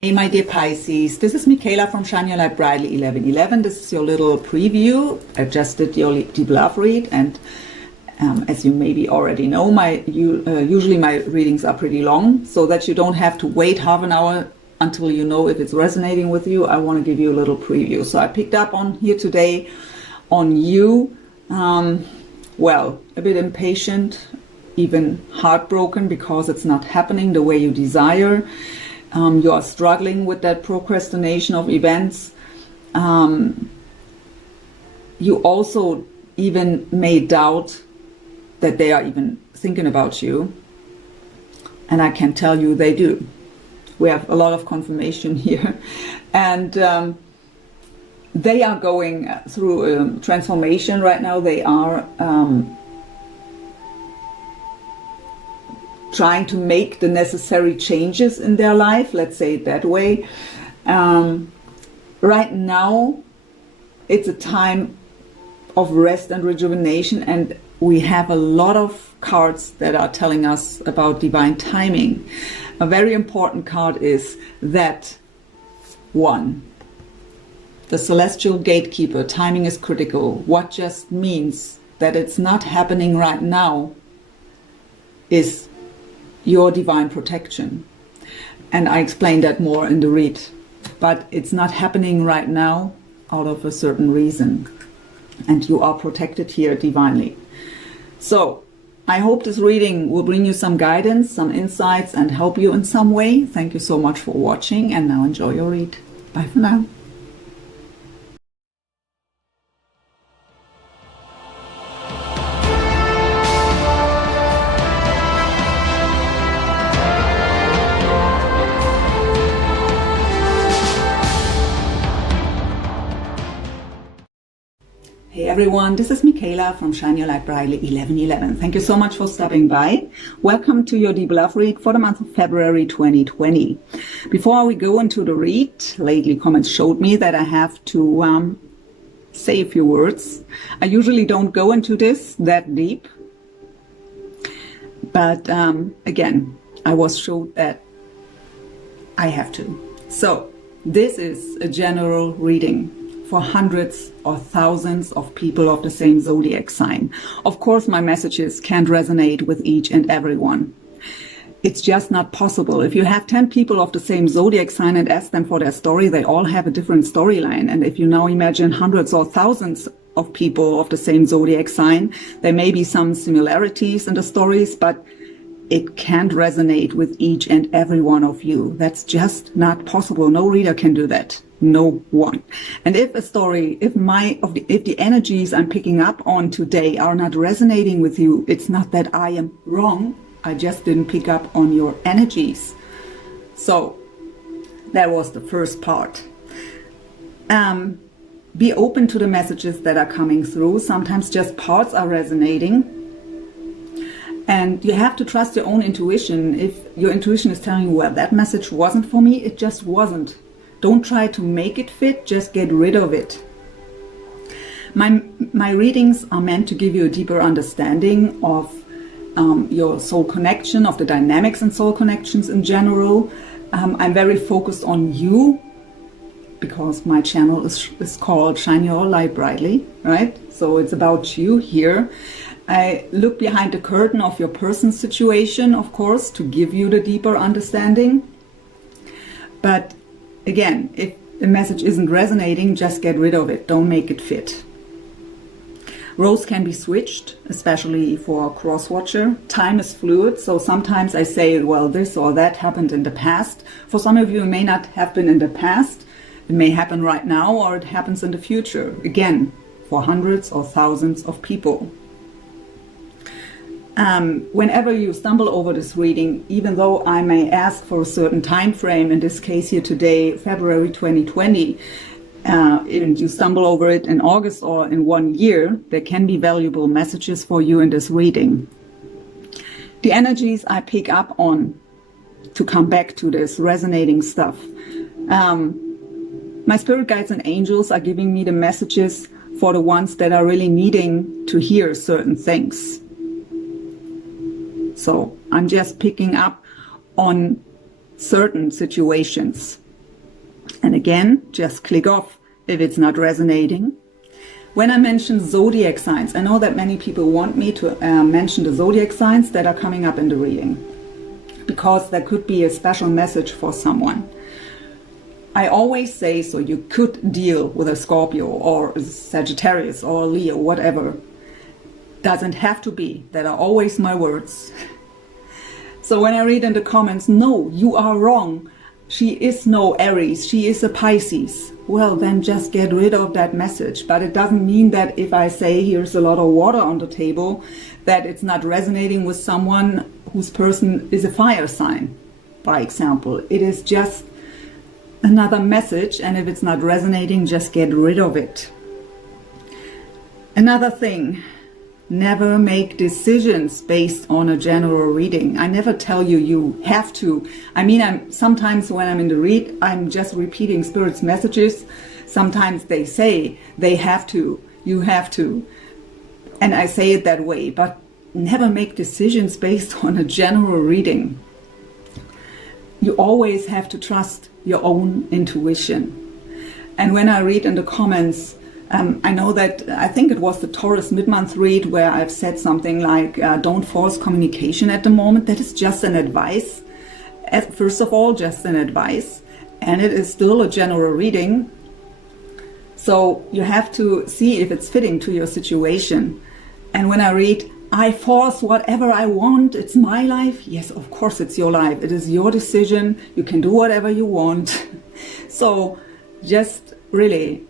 Hey my dear Pisces, this is Michaela from Shine Your Light Brightly 1111. This is your little preview. I just did your deep love read, and as you maybe already know, usually my readings are pretty long, so that you don't have to wait half an hour until you know if it's resonating with you. I want to give you a little preview. So I picked up on here today on you, well, a bit impatient, even heartbroken because it's not happening the way you desire. You are struggling with that procrastination of events. You also even may doubt that they are even thinking about you. And I can tell you they do. We have a lot of confirmation here. And they are going through a transformation right now. They are trying to make the necessary changes in their life, let's say it that way. Right now, it's a time of rest and rejuvenation, and we have a lot of cards that are telling us about divine timing. A very important card is that one, the celestial gatekeeper. Timing is critical. What just means that it's not happening right now is your divine protection. And I explain that more in the read. But it's not happening right now out of a certain reason. And you are protected here divinely. So I hope this reading will bring you some guidance, some insights, and help you in some way. Thank you so much for watching, and now enjoy your read. Bye for now. Hey everyone, this is Michaela from Shine Your Light Brightly 1111. Thank you so much for stopping by. Welcome to your deep love read for the month of February 2020. Before we go into the read, lately comments showed me that I have to say a few words. I usually don't go into this that deep, but again, I was showed that I have to. So this is a general reading for hundreds or thousands of people of the same zodiac sign. Of course, my messages can't resonate with each and every one. It's just not possible. If you have 10 people of the same zodiac sign and ask them for their story, they all have a different storyline. And if you now imagine hundreds or thousands of people of the same zodiac sign, there may be some similarities in the stories, but it can't resonate with each and every one of you. That's just not possible. No reader can do that. No one. And if a story, if the energies I'm picking up on today are not resonating with you, it's not that I am wrong. I just didn't pick up on your energies. So that was the first part. Be open to the messages that are coming through. Sometimes just parts are resonating. And you have to trust your own intuition. If your intuition is telling you, well, that message wasn't for me, it just wasn't. Don't try to make it fit, just get rid of it. My readings are meant to give you a deeper understanding of your soul connection, of the dynamics and soul connections in general. I'm very focused on you because my channel is called Shine Your Light Brightly, right? So it's about you here. I look behind the curtain of your person's situation, of course, to give you the deeper understanding. But again, if the message isn't resonating, just get rid of it. Don't make it fit. Roles can be switched, especially for a cross-watcher. Time is fluid, so sometimes I say, well, this or that happened in the past. For some of you, it may not have been in the past. It may happen right now, or it happens in the future. Again, for hundreds or thousands of people. Whenever you stumble over this reading, even though I may ask for a certain time frame, in this case here today, February 2020, and you stumble over it in August or in 1 year, there can be valuable messages for you in this reading. The energies I pick up on, to come back to this resonating stuff, my spirit guides and angels are giving me the messages for the ones that are really needing to hear certain things. So I'm just picking up on certain situations. And again, just click off if it's not resonating. When I mention zodiac signs, I know that many people want me to mention the zodiac signs that are coming up in the reading, because there could be a special message for someone. I always say, so you could deal with a Scorpio or a Sagittarius or a Leo, whatever. Doesn't have to be. That are always my words. So when I read in the comments, no, you are wrong. She is no Aries, she is a Pisces. Well, then just get rid of that message. But it doesn't mean that if I say here's a lot of water on the table, that it's not resonating with someone whose person is a fire sign, by example. It is just another message, and if it's not resonating, just get rid of it. Another thing, never make decisions based on a general reading. I never tell you you have to. I mean, sometimes when I'm in the read, I'm just repeating Spirit's messages. Sometimes they say they have to, you have to, and I say it that way, but never make decisions based on a general reading. You always have to trust your own intuition. And when I read in the comments, I know that, I think it was the Taurus mid-month read where I've said something like, don't force communication at the moment. That is just an advice. First of all, just an advice. And it is still a general reading. So you have to see if it's fitting to your situation. And when I read, I force whatever I want, it's my life. Yes, of course it's your life. It is your decision. You can do whatever you want. So just really,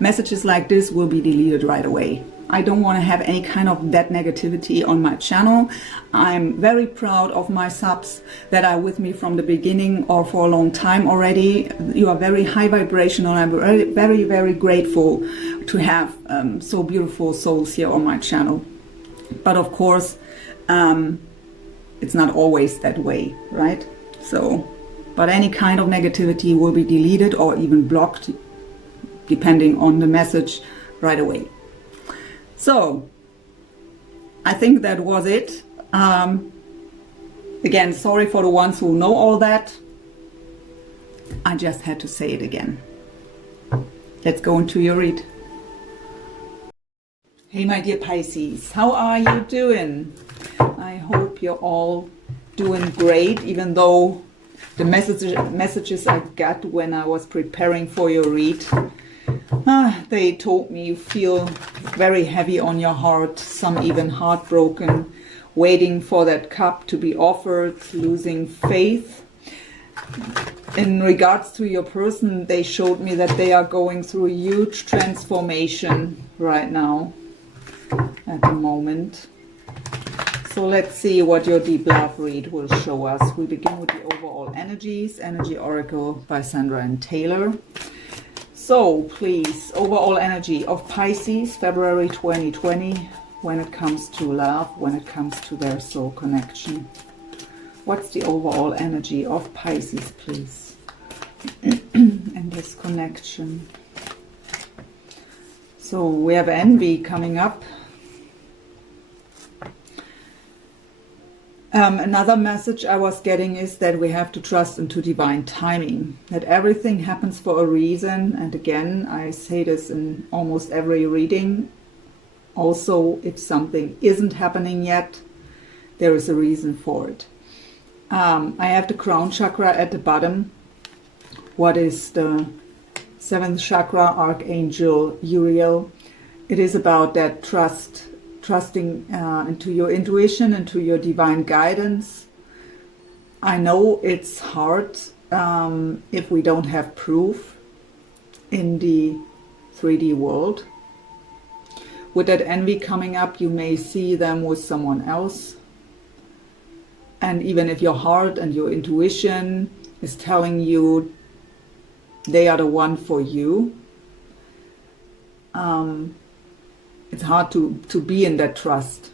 messages like this will be deleted right away. I don't want to have any kind of that negativity on my channel. I'm very proud of my subs that are with me from the beginning or for a long time already. You are very high vibrational. I'm very, very, very grateful to have so beautiful souls here on my channel. But of course, it's not always that way, right? So, but any kind of negativity will be deleted or even blocked, depending on the message, right away. So, I think that was it. Again, sorry for the ones who know all that. I just had to say it again. Let's go into your read. Hey my dear Pisces, how are you doing? I hope you're all doing great, even though the messages I got when I was preparing for your read, they told me you feel very heavy on your heart, some even heartbroken, waiting for that cup to be offered, losing faith. In regards to your person, they showed me that they are going through a huge transformation right now, at the moment. So let's see what your deep love read will show us. We begin with the overall energies, Energy Oracle by Sandra and Taylor. So please, overall energy of Pisces, February 2020, when it comes to love, when it comes to their soul connection. What's the overall energy of Pisces, please? And this connection. So we have envy coming up. Another message I was getting is that we have to trust into divine timing, that everything happens for a reason. And again, I say this in almost every reading. Also, if something isn't happening yet, there is a reason for it. I have the crown chakra at the bottom. What is the 7th chakra, Archangel Uriel? It is about that trusting into your intuition, into your divine guidance. I know it's hard if we don't have proof in the 3D world. With that envy coming up, you may see them with someone else. And even if your heart and your intuition is telling you they are the one for you, it's hard to be in that trust.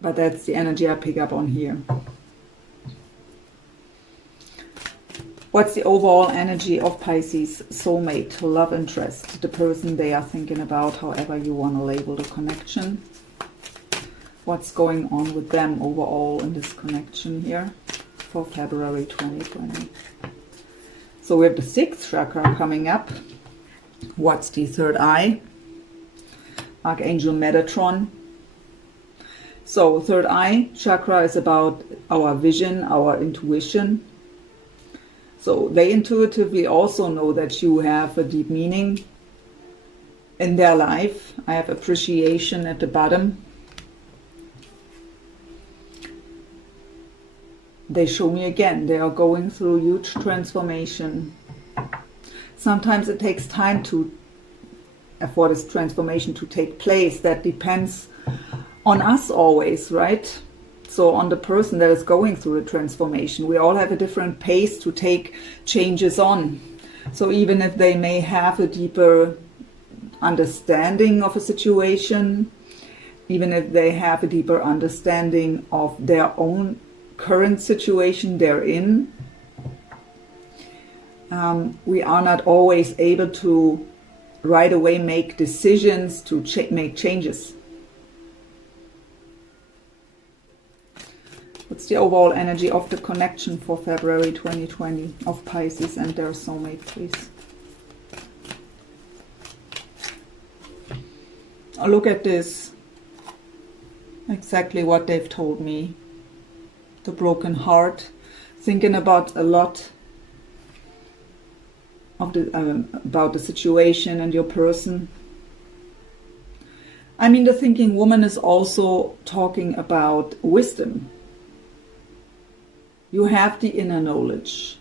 But that's the energy I pick up on here. What's the overall energy of Pisces? Soulmate, love interest, the person they are thinking about, however you want to label the connection. What's going on with them overall in this connection here? for February 2020. So we have the 6th chakra coming up. What's the 3rd eye? Archangel Metatron. So 3rd eye chakra is about our vision, our intuition. So they intuitively also know that you have a deep meaning in their life. I have appreciation at the bottom. They show me again, they are going through huge transformation. Sometimes it takes time for this transformation to take place. That depends on us always, right? So on the person that is going through the transformation. We all have a different pace to take changes on. So even if they may have a deeper understanding of a situation, even if they have a deeper understanding of their own current situation they're in, we are not always able to right away make decisions to make changes. What's the overall energy of the connection for February 2020 of Pisces and their soulmate, please? Look at this. Exactly what they've told me. The broken heart, thinking about a lot of about the situation and your person. I mean, the thinking woman is also talking about wisdom. You have the inner knowledge.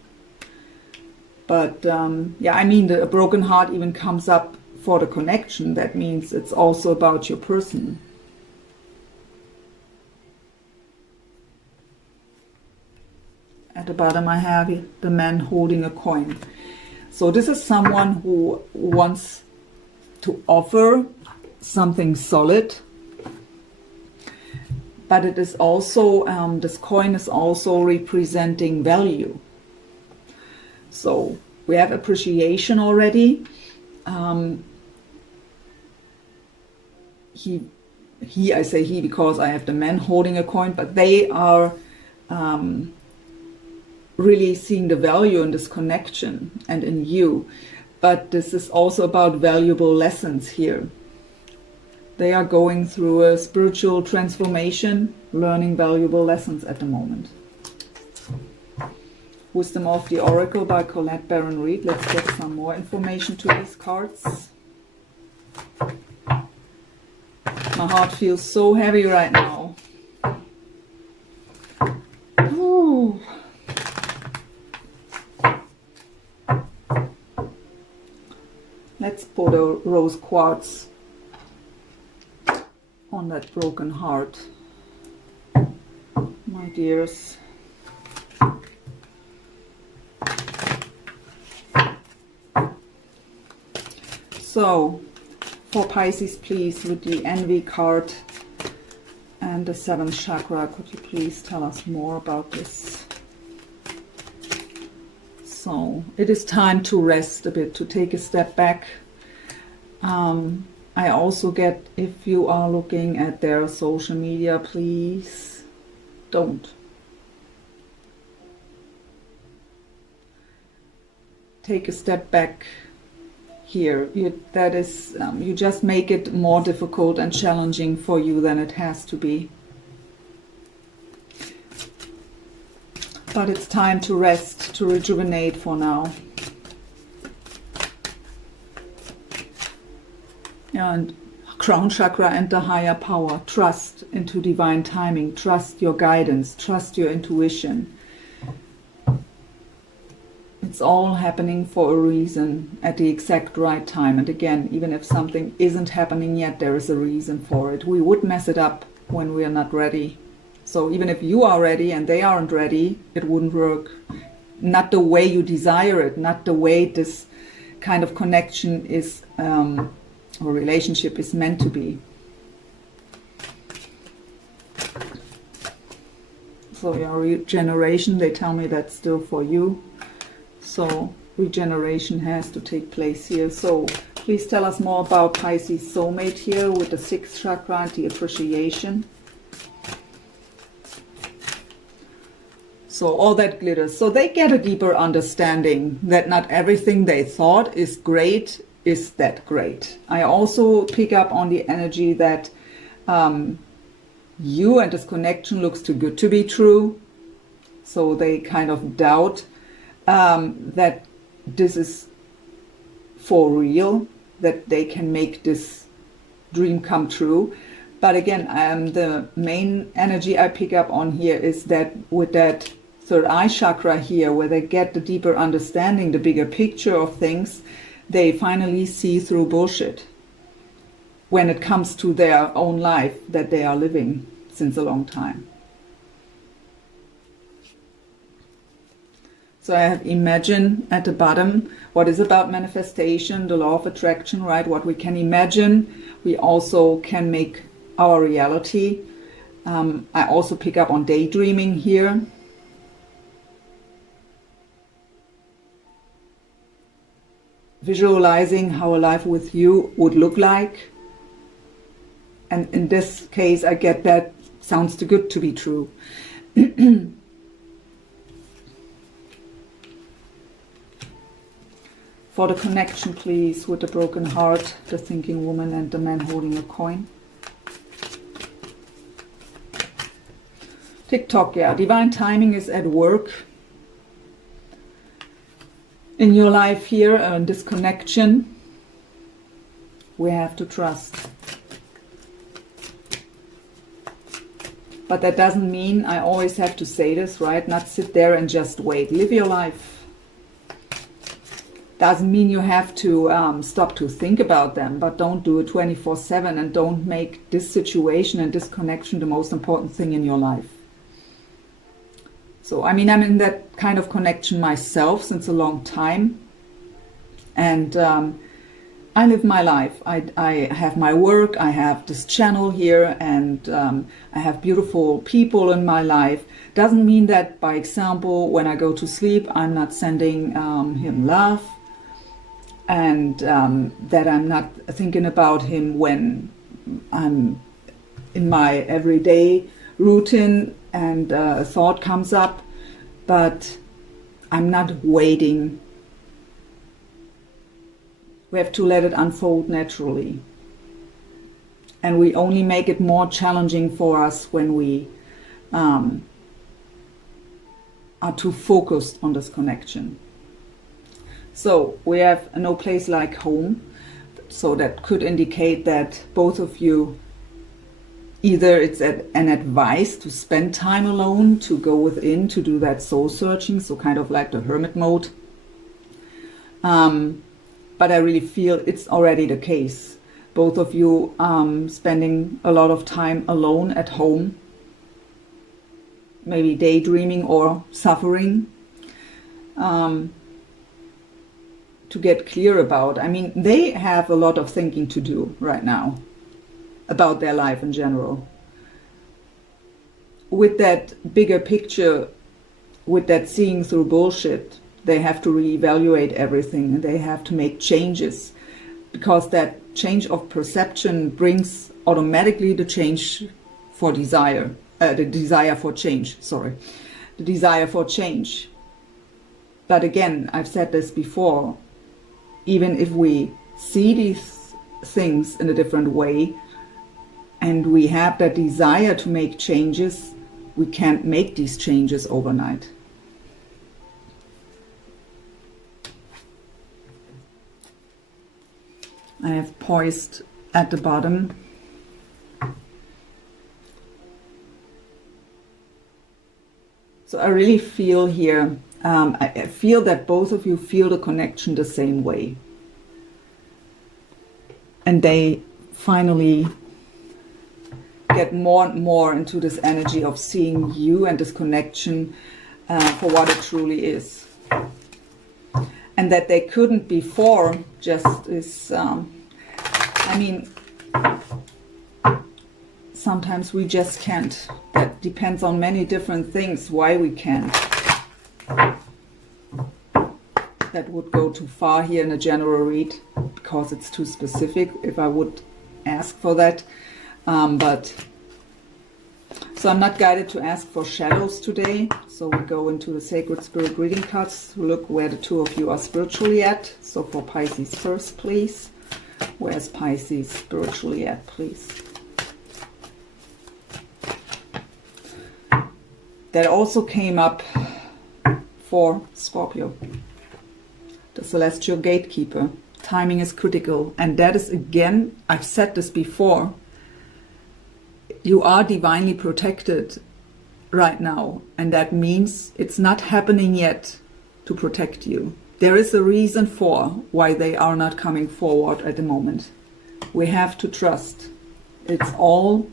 But yeah, I mean, the broken heart even comes up for the connection. That means it's also about your person. At the bottom I have the man holding a coin. So this is someone who wants to offer something solid, but it is also, this coin is also representing value. So we have appreciation already. I say he because I have the man holding a coin, but they are really seeing the value in this connection and in you. But this is also about valuable lessons here. They are going through a spiritual transformation, learning valuable lessons at the moment. Wisdom of the Oracle by Colette Baron Reid. Let's get some more information to these cards. My heart feels so heavy right now. Ooh. Let's put a rose quartz on that broken heart, my dears. So, for Pisces, please, with the Envy card and the 7th chakra, could you please tell us more about this? So it is time to rest a bit, to take a step back. I also get, if you are looking at their social media, please don't. Take a step back here. You just make it more difficult and challenging for you than it has to be. But it's time to rest, to rejuvenate for now. And crown chakra and the higher power. Trust into divine timing. Trust your guidance. Trust your intuition. It's all happening for a reason at the exact right time. And again, even if something isn't happening yet, there is a reason for it. We would mess it up when we are not ready. So even if you are ready and they aren't ready, it wouldn't work. Not the way you desire it, not the way this kind of connection is, or relationship is meant to be. So your regeneration, they tell me that's still for you. So regeneration has to take place here. So please tell us more about Pisces soulmate here with the 6th chakra and the appreciation. So all that glitters. So they get a deeper understanding that not everything they thought is great is that great. I also pick up on the energy that you and this connection looks too good to be true. So they kind of doubt that this is for real, that they can make this dream come true. But again, the main energy I pick up on here is that with that third eye chakra here, where they get the deeper understanding, the bigger picture of things, they finally see through bullshit when it comes to their own life that they are living since a long time. So I have imagine at the bottom, what is about manifestation, the law of attraction, right? What we can imagine, we also can make our reality. I also pick up on daydreaming here. Visualizing how a life with you would look like. And in this case, I get that sounds too good to be true. For the connection, please, with the broken heart, the thinking woman, and the man holding a coin. TikTok, yeah, divine timing is at work in your life here, and this connection we have to trust. But that doesn't mean, I always have to say this, right? Not sit there and just wait. Live your life. Doesn't mean you have to stop to think about them, but don't do it 24/7, and don't make this situation and this connection the most important thing in your life. So, I mean, I'm in that kind of connection myself since a long time. And I live my life. I have my work, I have this channel here, and I have beautiful people in my life. Doesn't mean that, by example, when I go to sleep, I'm not sending him love, and that I'm not thinking about him when I'm in my everyday routine and a thought comes up, but I'm not waiting. We have to let it unfold naturally. And we only make it more challenging for us when we are too focused on this connection. So we have no place like home. So that could indicate that both of you, either it's an advice to spend time alone, to go within, to do that soul searching, so kind of like the hermit mode. But I really feel it's already the case. Both of you spending a lot of time alone at home, maybe daydreaming or suffering, to get clear about. I mean, they have a lot of thinking to do right now about their life in general. With that bigger picture, with that seeing through bullshit, they have to reevaluate everything, and they have to make changes, because that change of perception brings automatically the change for desire, the desire for change, the desire for change. But again, I've said this before, even if we see these things in a different way, and we have that desire to make changes, we can't make these changes overnight. I have poised at the bottom. So I really feel here, I feel that both of you feel the connection the same way. And they finally get more and more into this energy of seeing you and this connection for what it truly is. And that they couldn't before just is, I mean, sometimes we just can't. That depends on many different things why we can't. That would go too far here in a general read, because it's too specific if I would ask for that. But So I'm not guided to ask for shadows today. So we go into the Sacred Spirit reading cards to look where the two of you are spiritually at. So for Pisces first, please. Where's Pisces spiritually at, please? That also came up for Scorpio. The Celestial Gatekeeper. Timing is critical. And that is, again, I've said this before, you are divinely protected right now. And that means it's not happening yet to protect you. There is a reason for why they are not coming forward at the moment. We have to trust. It's all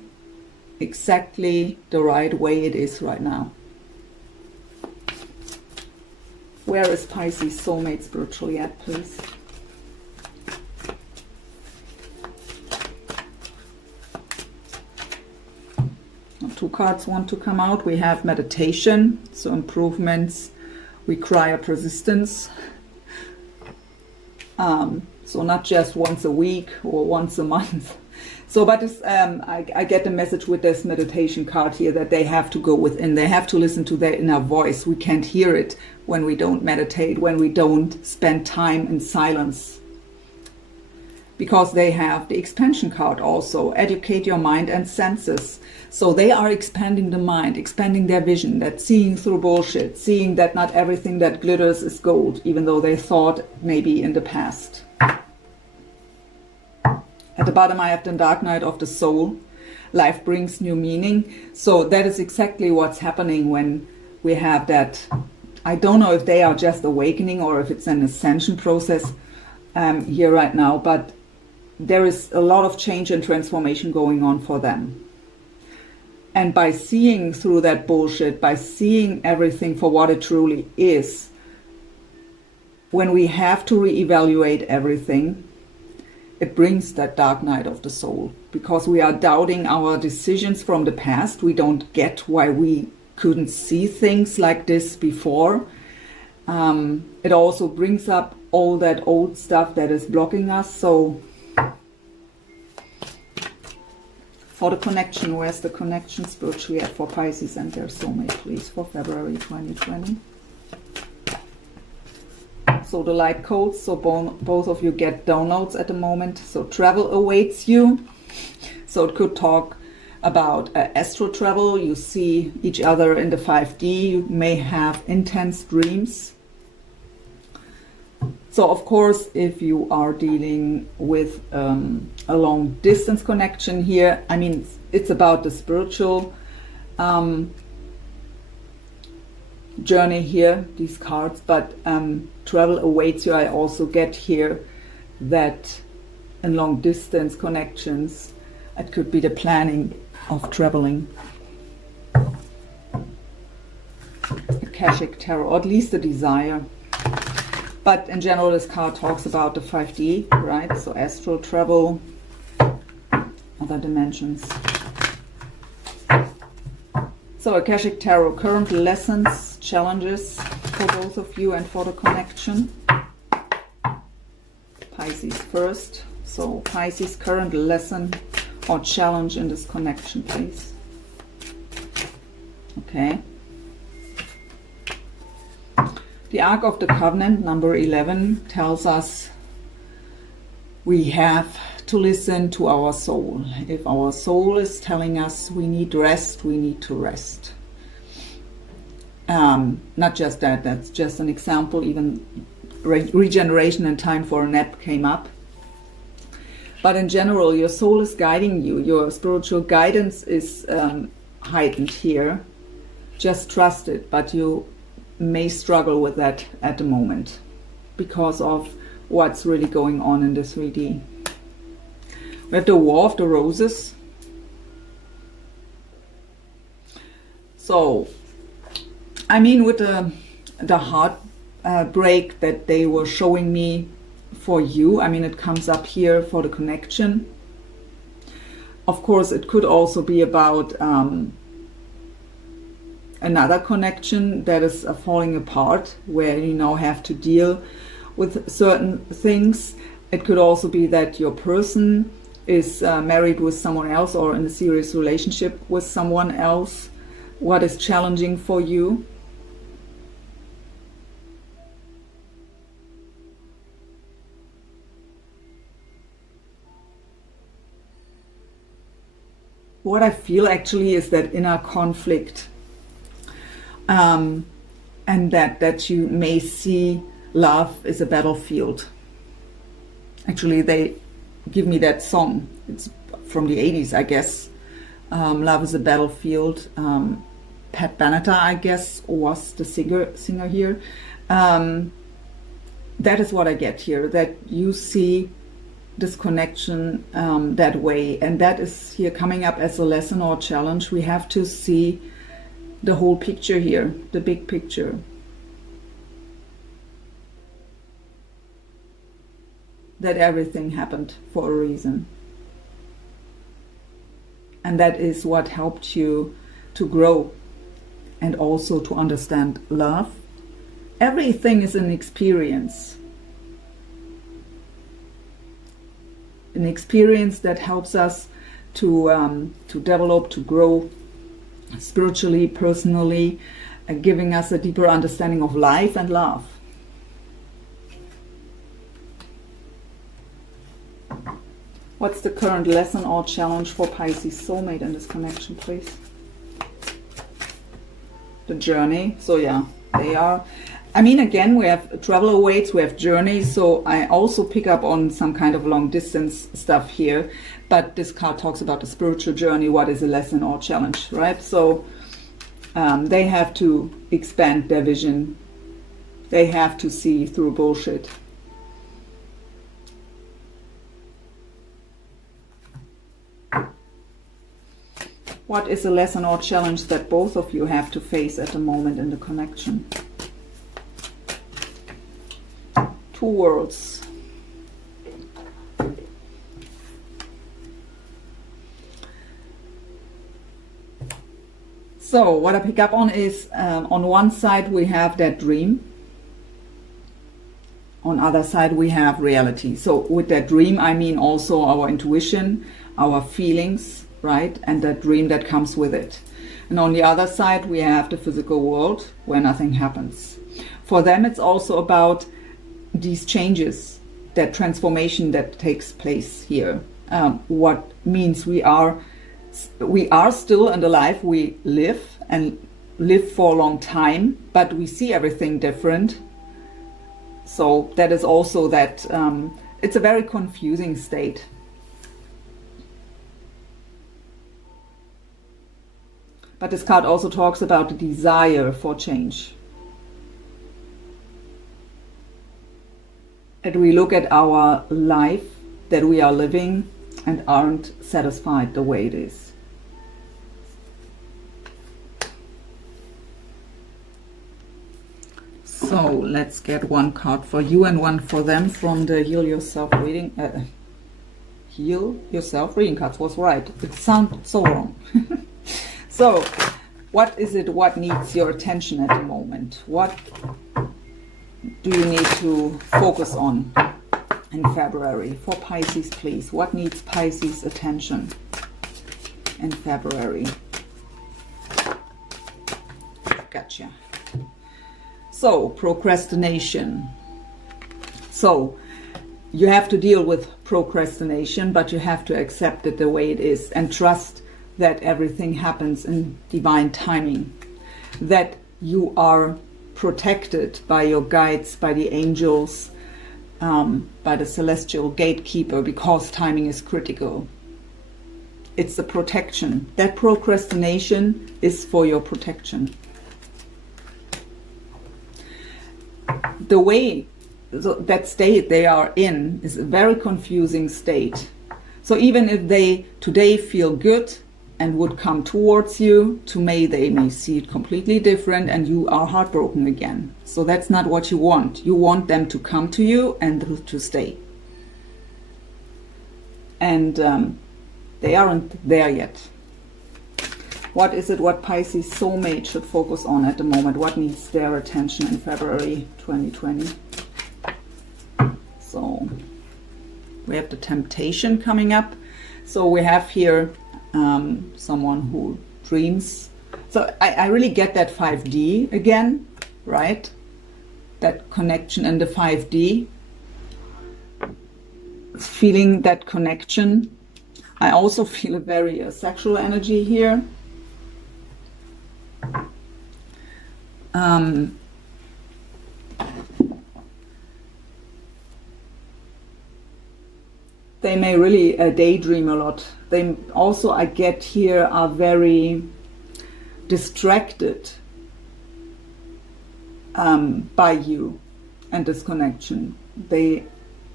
exactly the right way it is right now. Where is Pisces soulmate spiritually at, please? Two cards want to come out. We have meditation, so improvements, require persistence. So not just once a week or once a month. So, but it's, I get the message with this meditation card here that they have to go within. They have to listen to their inner voice. We can't hear it when we don't meditate, when we don't spend time in silence. Because they have the expansion card also, educate your mind and senses. So they are expanding the mind, expanding their vision, that seeing through bullshit, seeing that not everything that glitters is gold, even though they thought maybe in the past. At the bottom I have the dark night of the soul. Life brings new meaning. So that is exactly what's happening when we have that. I don't know if they are just awakening or if it's an ascension process here right now, but there is a lot of change and transformation going on for them. And by seeing through that bullshit, by seeing everything for what it truly is, when we have to reevaluate everything, it brings that dark night of the soul. Because we are doubting our decisions from the past. We don't get why we couldn't see things like this before. It also brings up all that old stuff that is blocking us. So for the connection, where's the connection spiritually at for Pisces and their soulmate, please, for February 2020? So the light codes, so both of you get downloads at the moment. So travel awaits you. So it could talk about astral travel. You see each other in the 5D. You may have intense dreams. So of course, if you are dealing with a long distance connection here, I mean, it's about the spiritual journey here, these cards, but travel awaits you. I also get here that in long distance connections, it could be the planning of traveling. Akashic Tarot, or at least a desire. But in general, this card talks about the 5D, right? So astral travel, other dimensions. So Akashic Tarot, current lessons, challenges for both of you and for the connection. Pisces first. So Pisces, current lesson or challenge in this connection, please. Okay. The Ark of the Covenant, number 11, tells us we have to listen to our soul. If our soul is telling us we need rest, we need to rest. Not just that, that's just an example. Even regeneration and time for a nap came up. But in general, your soul is guiding you. Your spiritual guidance is heightened here. Just trust it, but you may struggle with that at the moment because of what's really going on in the 3D. We have the War of the Roses. So, I mean, with the heartbreak that they were showing me for you, I mean, it comes up here for the connection. Of course, it could also be about another connection that is falling apart, where you now have to deal with certain things. It could also be that your person is married with someone else or in a serious relationship with someone else. What is challenging for you? What I feel actually is that inner conflict, and that you may see love is a battlefield. Actually, they give me that song. It's from the 80s, I guess. Love is a Battlefield. Pat Benatar, I guess, was the singer here. That is what I get here, that you see this connection that way. And that is here coming up as a lesson or challenge. We have to see the whole picture here, the big picture. That everything happened for a reason. And that is what helped you to grow and also to understand love. Everything is an experience. An experience that helps us to develop, to grow spiritually, personally, giving us a deeper understanding of life and love. What's the current lesson or challenge for Pisces soulmate in this connection, please? The journey. So yeah, they are. I mean, again, we have travel awaits, we have journeys. So I also pick up on some kind of long distance stuff here. But this card talks about the spiritual journey. What is a lesson or challenge, right? So they have to expand their vision. They have to see through bullshit. What is a lesson or challenge that both of you have to face at the moment in the connection? Two worlds. So what I pick up on is on one side we have that dream. On the other side we have reality. So with that dream I mean also our intuition, our feelings, right? And that dream that comes with it. And on the other side we have the physical world where nothing happens. For them it's also about these changes, that transformation that takes place here. What means we are still in the life we live and live for a long time, but we see everything different. So that is also that it's a very confusing state. But this card also talks about the desire for change. And we look at our life that we are living and aren't satisfied the way it is. So let's get one card for you and one for them from the Heal Yourself reading. Heal Yourself reading cards was right. It sounds so wrong. So, what is it what needs your attention at the moment? What do you need to focus on in February? For Pisces, please. What needs Pisces' attention in February? Gotcha. So, procrastination. So, you have to deal with procrastination, but you have to accept it the way it is and trust that everything happens in divine timing, that you are protected by your guides, by the angels, by the celestial gatekeeper, because timing is critical. It's the protection. That procrastination is for your protection. The way that state they are in is a very confusing state. So even if they today feel good and would come towards you, they may see it completely different and you are heartbroken again. So that's not what you want. You want them to come to you and to stay. And they aren't there yet. What is it what Pisces soulmate should focus on at the moment? What needs their attention in February 2020? So we have the temptation coming up. So we have here someone who dreams. So I really get that 5D again, right? That connection in the 5D. Feeling that connection. I also feel a very sexual energy here. They may really daydream a lot. They also, I get here, are very distracted by you and this connection. They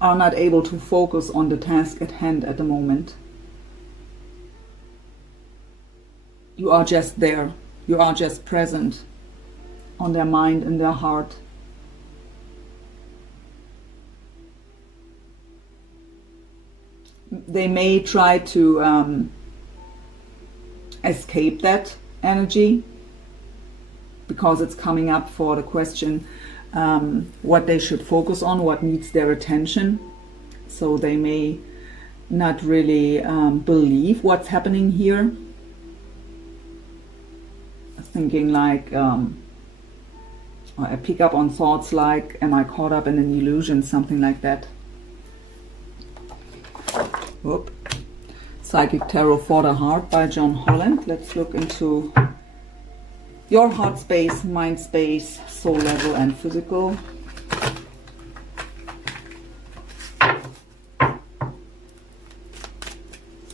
are not able to focus on the task at hand at the moment. You are just there. You are just present on their mind and their heart. They may try to escape that energy because it's coming up for the question what they should focus on, what needs their attention. So they may not really believe what's happening here. Thinking like, I pick up on thoughts like, am I caught up in an illusion, something like that. Whoop. Psychic Tarot for the Heart by John Holland. Let's look into your heart space, mind space, soul level and physical.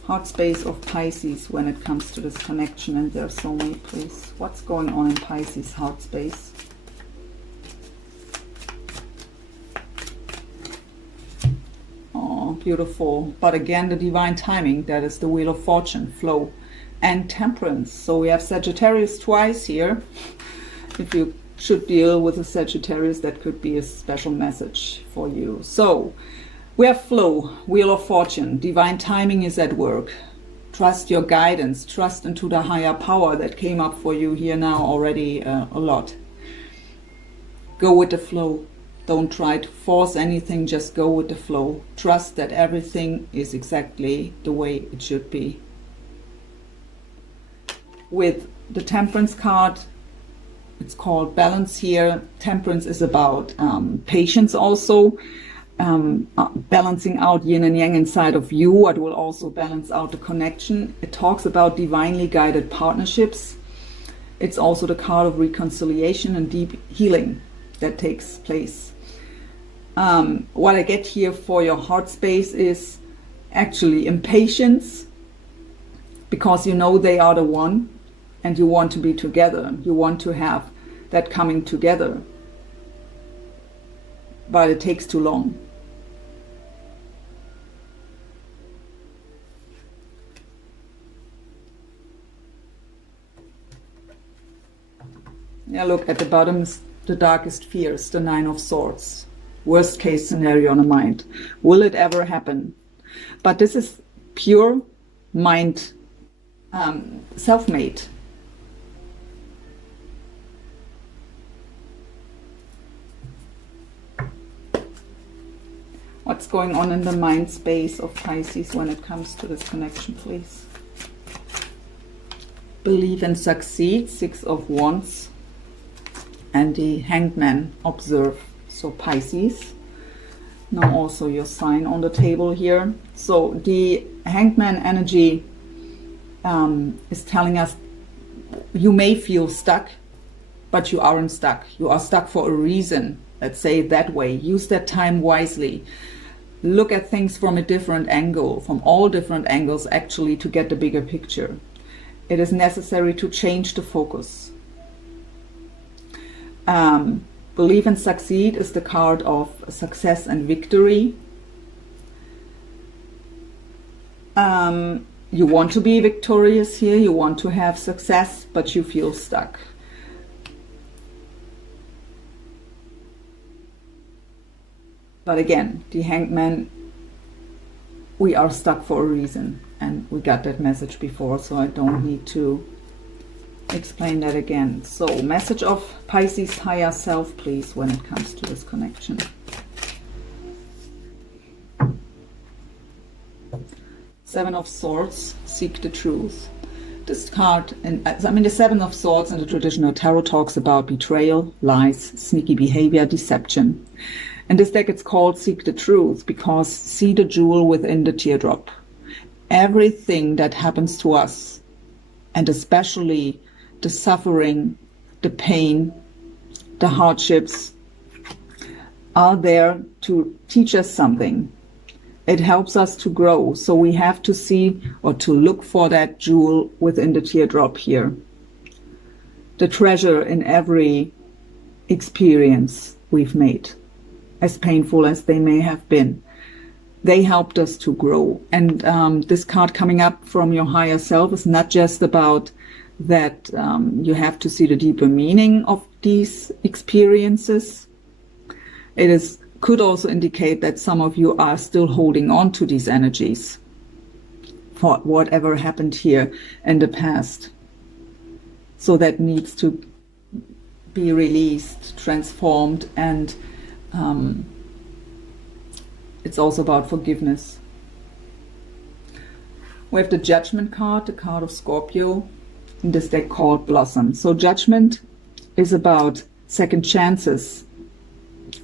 Heart space of Pisces when it comes to this connection and their soulmate, please. What's going on in Pisces heart space? Oh, beautiful. But again, the divine timing, that is the Wheel of Fortune, flow and temperance. So we have Sagittarius twice here. If you should deal with a Sagittarius, that could be a special message for you. So we have flow, Wheel of Fortune, divine timing is at work. Trust your guidance, trust into the higher power that came up for you here now already a lot. Go with the flow. Don't try to force anything, just go with the flow. Trust that everything is exactly the way it should be. With the Temperance card, it's called balance here. Temperance is about patience also. Balancing out yin and yang inside of you, what will also balance out the connection. It talks about divinely guided partnerships. It's also the card of reconciliation and deep healing that takes place. What I get here for your heart space is actually impatience, because you know they are the one and you want to be together. You want to have that coming together, but it takes too long. Yeah, look at the bottom, the darkest fears, the Nine of Swords. Worst case scenario on the mind. Will it ever happen? But this is pure mind, self-made. What's going on in the mind space of Pisces when it comes to this connection, please? Believe and succeed, Six of Wands. And the Hanged Man, observe. So Pisces. Now also your sign on the table here. So the Hanged Man energy is telling us you may feel stuck, but you aren't stuck. You are stuck for a reason. Let's say it that way. Use that time wisely. Look at things from a different angle, from all different angles actually, to get the bigger picture. It is necessary to change the focus. Believe and succeed is the card of success and victory. You want to be victorious here, you want to have success, but you feel stuck. But again, the Hanged Man, we are stuck for a reason, and we got that message before, so I don't need to explain that again. So message of Pisces higher self, please, when it comes to this connection. Seven of Swords, seek the truth. This card, and I mean the Seven of Swords in the traditional tarot talks about betrayal, lies, sneaky behavior, deception. In this deck it's called Seek the Truth because see the jewel within the teardrop. Everything that happens to us, and especially the suffering, the pain, the hardships, are there to teach us something. It helps us to grow. So we have to see or to look for that jewel within the teardrop here. The treasure in every experience we've made, as painful as they may have been. They helped us to grow. And this card coming up from your higher self is not just about that you have to see the deeper meaning of these experiences. It could also indicate that some of you are still holding on to these energies for whatever happened here in the past. So that needs to be released, transformed, and it's also about forgiveness. We have the Judgment card, the card of Scorpio, in this deck called Blossom. So Judgment is about second chances,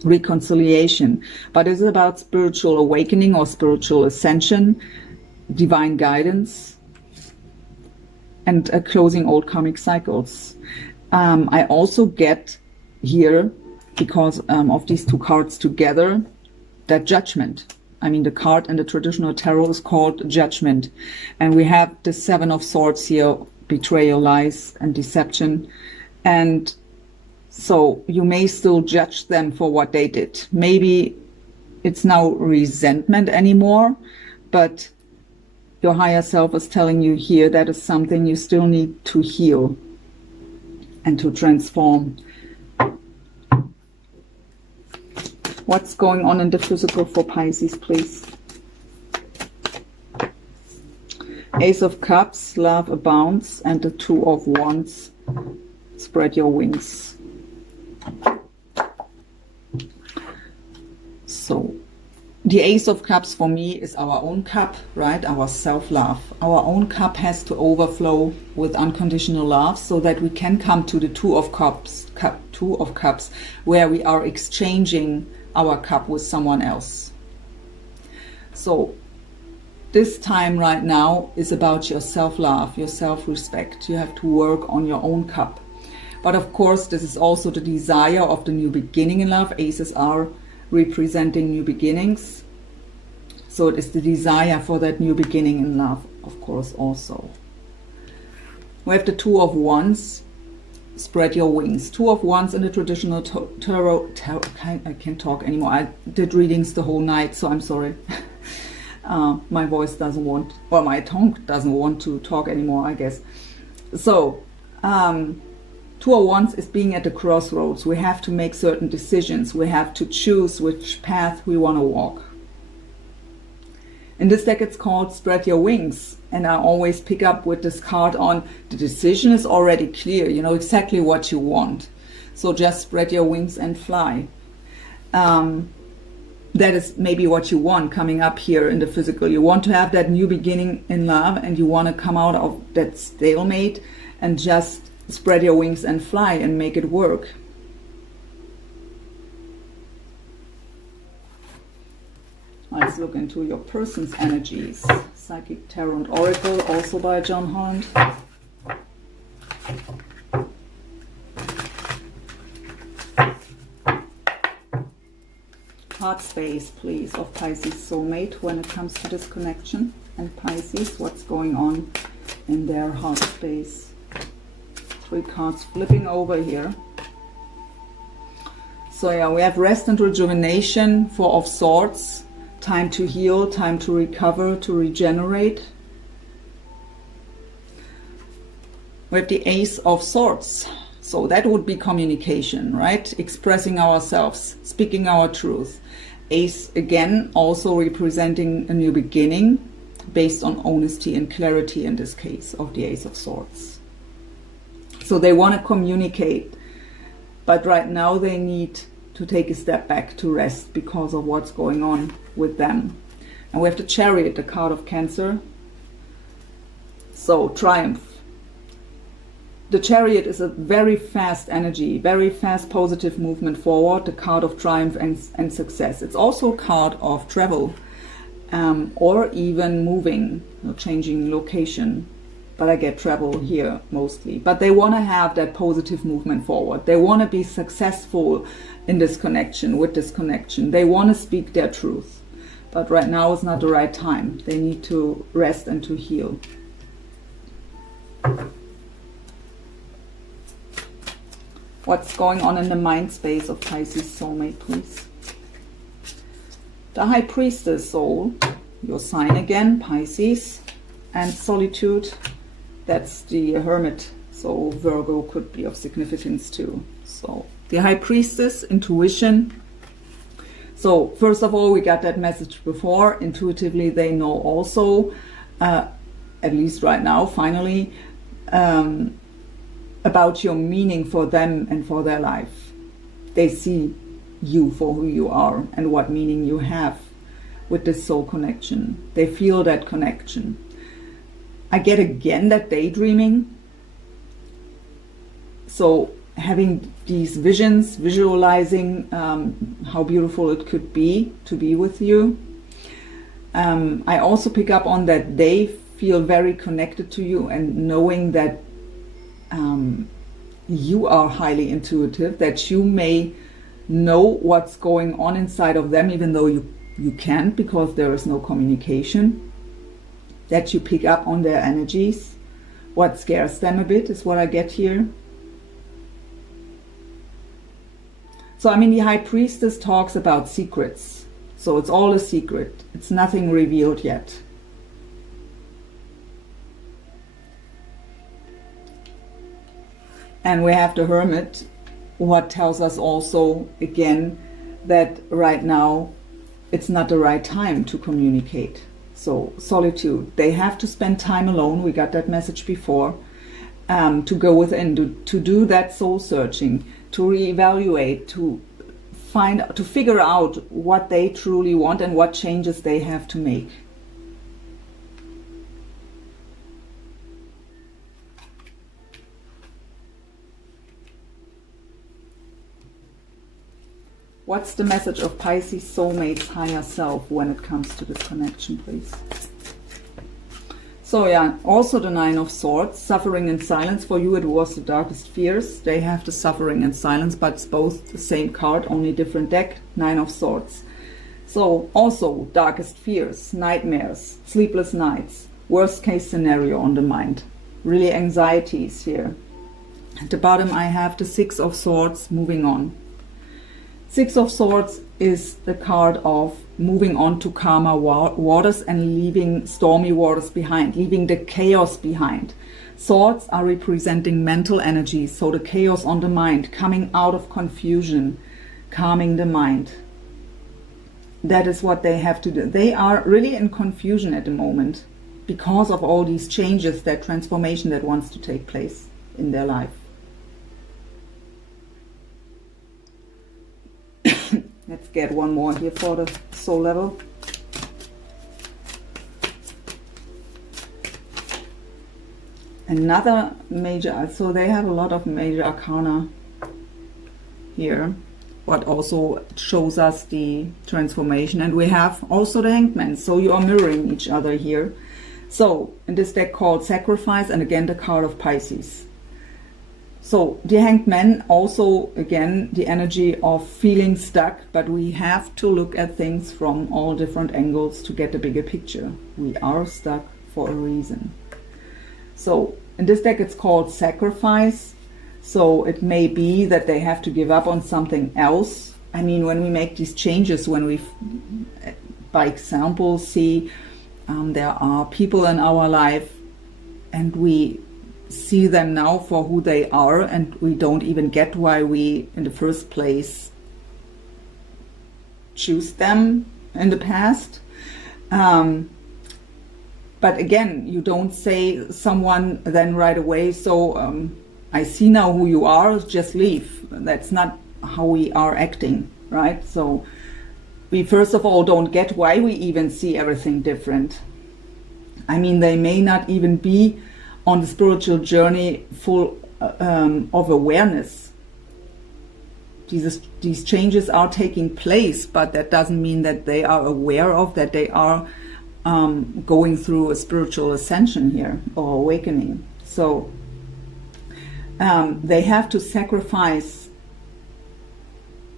reconciliation, but it's about spiritual awakening or spiritual ascension, divine guidance, and closing old karmic cycles. I also get here, because of these two cards together, that Judgment. I mean, the card in the traditional tarot is called Judgment, and we have the Seven of Swords here, betrayal, lies, and deception. And so you may still judge them for what they did. Maybe it's now resentment anymore, but your higher self is telling you here that is something you still need to heal and to transform. What's going on in the physical for Pisces, please? Ace of Cups, love abounds, and the Two of Wands, spread your wings. So the Ace of Cups for me is our own cup, right? Our self-love. Our own cup has to overflow with unconditional love so that we can come to the Two of Cups, where we are exchanging our cup with someone else. So this time right now is about your self-love, your self-respect. You have to work on your own cup. But of course, this is also the desire of the new beginning in love. Aces are representing new beginnings. So it is the desire for that new beginning in love, of course, also. We have the Two of Wands, spread your wings. Two of Wands in the traditional tarot. I can't talk anymore. I did readings the whole night, so I'm sorry. My voice doesn't want, or my tongue doesn't want to talk anymore, I guess. So, Two of Wands is being at the crossroads. We have to make certain decisions. We have to choose which path we want to walk. In this deck it's called Spread Your Wings. And I always pick up with this card on the decision is already clear. You know exactly what you want. So just spread your wings and fly. That is maybe what you want coming up here in the physical. You want to have that new beginning in love, and you want to come out of that stalemate and just spread your wings and fly and make it work. Let's look into your person's energies. Psychic Tarot and Oracle, also by John Holland. Heart space, please, of Pisces soulmate when it comes to this connection. And Pisces, what's going on in their heart space? 3 cards flipping over here. So yeah, we have rest and rejuvenation, 4 of Swords. Time to heal, time to recover, to regenerate. We have the Ace of Swords. So that would be communication, right? Expressing ourselves, speaking our truth. Ace, again, also representing a new beginning based on honesty and clarity in this case of the Ace of Swords. So they want to communicate, but right now they need to take a step back to rest because of what's going on with them. And we have the Chariot, the card of Cancer, So Triumph. The Chariot is a very fast energy, very fast positive movement forward, the card of triumph and success. It's also a card of travel, or even moving, changing location. But I get travel here mostly. But they want to have that positive movement forward. They want to be successful in this connection, with this connection. They want to speak their truth. But right now is not the right time. They need to rest and to heal. What's going on in the mind space of Pisces soulmate, please? The High Priestess soul, your sign again, Pisces, and Solitude. That's the Hermit, so Virgo could be of significance too. So the High Priestess, intuition. So first of all, we got that message before. Intuitively, they know also, at least right now, finally, about your meaning for them and for their life. They see you for who you are and what meaning you have with this soul connection. They feel that connection. I get again that daydreaming. So having these visions, visualizing how beautiful it could be to be with you. I also pick up on that they feel very connected to you, and knowing that you are highly intuitive, that you may know what's going on inside of them, even though you can't because there is no communication. That you pick up on their energies. What scares them a bit is what I get here. So I mean, the High Priestess talks about secrets. So it's all a secret. It's nothing revealed yet. And we have the Hermit, what tells us also, again, that right now it's not the right time to communicate. So solitude, they have to spend time alone. We got that message before, to go within, to do that soul searching, to reevaluate, to figure out what they truly want and what changes they have to make. What's the message of Pisces soulmate's higher self when it comes to this connection, please? So yeah, also the Nine of Swords, suffering in silence. For you it was the darkest fears. They have the suffering and silence, but it's both the same card, only different deck. Nine of Swords. So also darkest fears, nightmares, sleepless nights, worst case scenario on the mind. Really anxieties here. At the bottom I have the Six of Swords, moving on. Six of Swords is the card of moving on to calmer waters and leaving stormy waters behind, leaving the chaos behind. Swords are representing mental energy, so the chaos on the mind, coming out of confusion, calming the mind. That is what they have to do. They are really in confusion at the moment because of all these changes, that transformation that wants to take place in their life. Let's get one more here for the soul level. Another major, so they have a lot of major arcana here, what also shows us the transformation. And we have also the Hangman, so you are mirroring each other here. So in this deck called Sacrifice, and again the card of Pisces. So the Hanged Man, also again the energy of feeling stuck, but we have to look at things from all different angles to get the bigger picture. We are stuck for a reason. So in this deck it's called Sacrifice. So it may be that they have to give up on something else. I mean, when we make these changes, when we, by example, see there are people in our life and we see them now for who they are, and we don't even get why we in the first place choose them in the past. But again, you don't say someone then right away, so I see now who you are, just leave. That's not how we are acting, right? So we first of all don't get why we even see everything different. I mean, they may not even be on the spiritual journey full of awareness. These changes are taking place, but that doesn't mean that they are aware of, that they are going through a spiritual ascension here, or awakening. So they have to sacrifice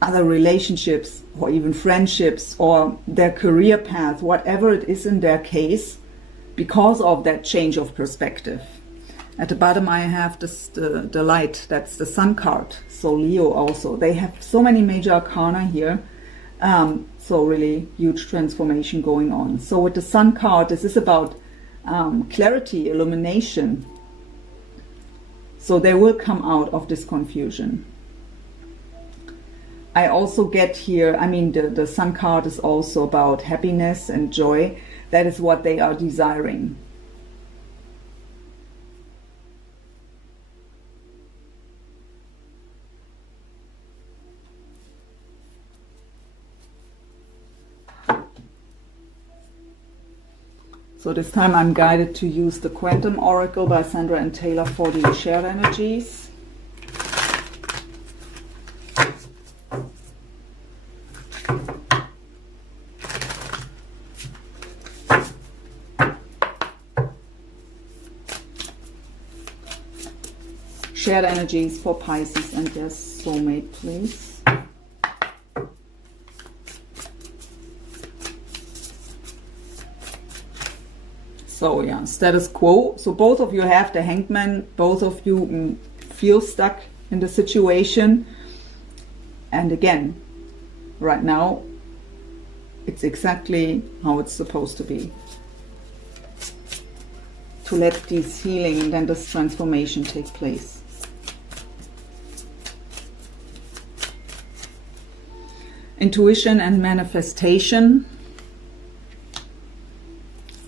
other relationships, or even friendships, or their career path, whatever it is in their case, because of that change of perspective. At the bottom I have this, the light, that's the Sun card, so Leo also. They have so many major arcana here, so really huge transformation going on. So with the Sun card, this is about clarity, illumination. So they will come out of this confusion. I also get here, I mean, the Sun card is also about happiness and joy. That is what they are desiring. So this time I'm guided to use the Quantum Oracle by Sandra and Taylor for the shared energies. Shared energies for Pisces and their soulmate, please. So yeah, status quo. So both of you have the Hangman, both of you feel stuck in the situation. And again, right now, it's exactly how it's supposed to be. To let this healing and then this transformation take place. Intuition and manifestation.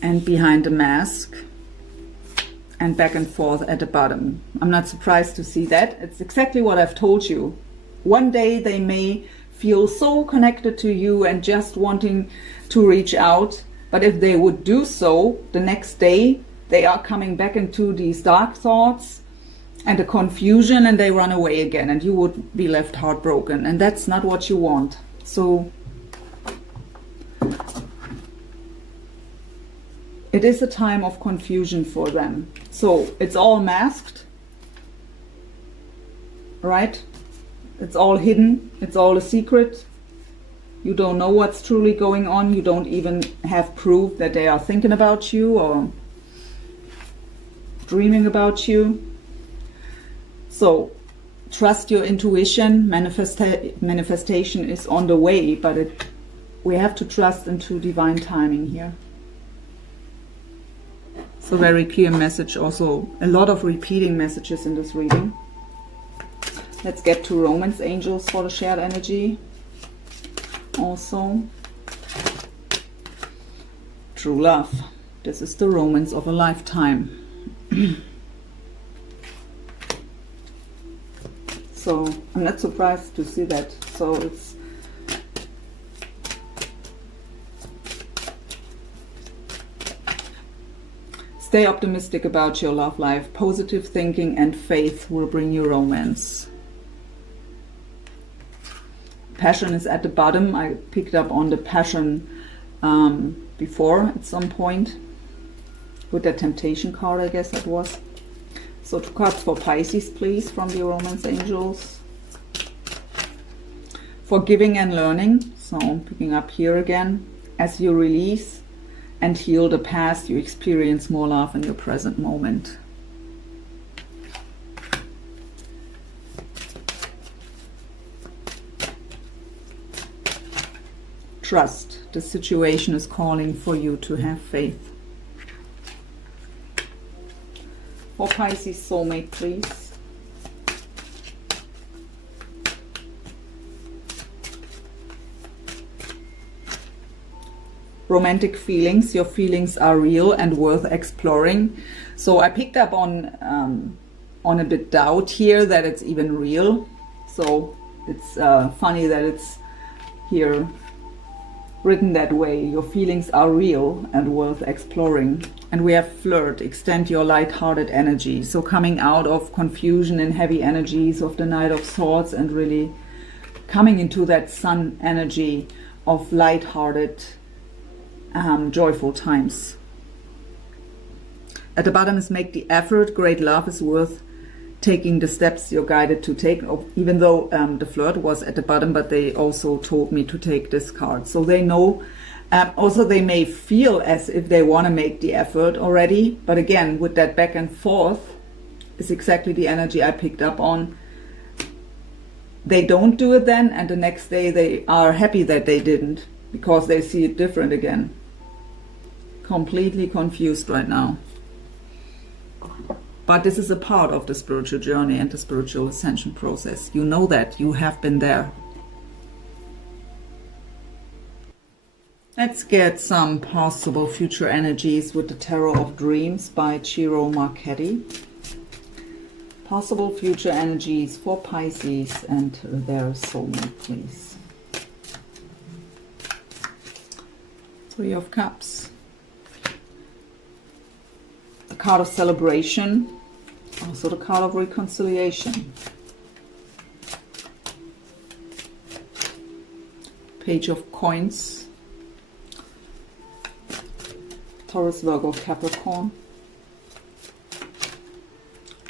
And behind the mask, and back and forth at the bottom. I'm not surprised to see that. It's exactly what I've told you. One day they may feel so connected to you and just wanting to reach out, but if they would do so, the next day they are coming back into these dark thoughts and the confusion, and they run away again, and you would be left heartbroken, and that's not what you want. So it is a time of confusion for them. So it's all masked, right? It's all hidden. It's all a secret. You don't know what's truly going on. You don't even have proof that they are thinking about you or dreaming about you. So trust your intuition. Manifestation is on the way, but we have to trust into divine timing here. So very clear message, also a lot of repeating messages in this reading. Let's get to Romance Angels for the shared energy. Also, true love. This is the romance of a lifetime. So I'm not surprised to see that. So it's stay optimistic about your love life. Positive thinking and faith will bring you romance. Passion is at the bottom. I picked up on the passion before at some point with the temptation card, I guess that was. So 2 cards for Pisces, please, from the Romance Angels. Forgiving and learning. So I'm picking up here again. As you release and heal the past, you experience more love in your present moment. Trust. The situation is calling for you to have faith. For Pisces soulmate, please. Romantic feelings. Your feelings are real and worth exploring. So I picked up on a bit doubt here that it's even real. So it's funny that it's here written that way. Your feelings are real and worth exploring. And we have flirt, extend your light-hearted energy. So coming out of confusion and heavy energies of the Knight of Swords and really coming into that sun energy of light-hearted, joyful times. At the bottom is make the effort. Great love is worth taking the steps you're guided to take, even though the flirt was at the bottom, but they also told me to take this card. So they know, also they may feel as if they want to make the effort already, but again, with that back and forth is exactly the energy I picked up on. They don't do it then, and the next day they are happy that they didn't, because they see it different again. Completely confused right now. But this is a part of the spiritual journey and the spiritual ascension process. You know that. You have been there. Let's get some possible future energies with the Tarot of Dreams by Ciro Marchetti. Possible future energies for Pisces and their soulmate, please. Three of Cups. The card of celebration, also the card of reconciliation. Page of Coins, Taurus, Virgo, Capricorn.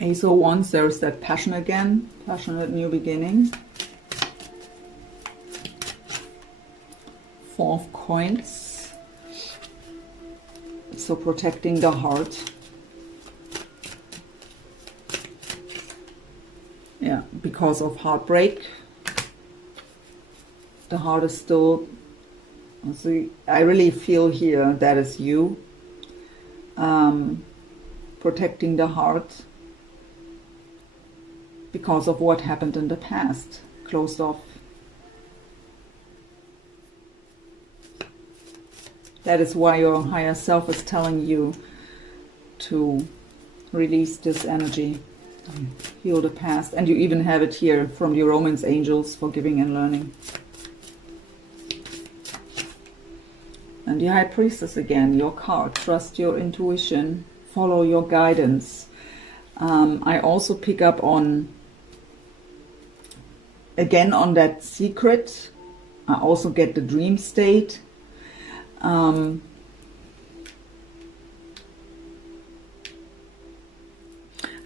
Ace of Wands, there's that passion again, passionate new beginning. Four of Coins, so protecting the heart. Yeah, because of heartbreak, the heart is still, so I really feel here that is you, protecting the heart because of what happened in the past, closed off. That is why your higher self is telling you to release this energy. Heal the past. And you even have it here from your Romance angels, forgiving and learning. And the High Priestess again, your card. Trust your intuition, follow your guidance. I also pick up on, again, on that secret. I also get the dream state.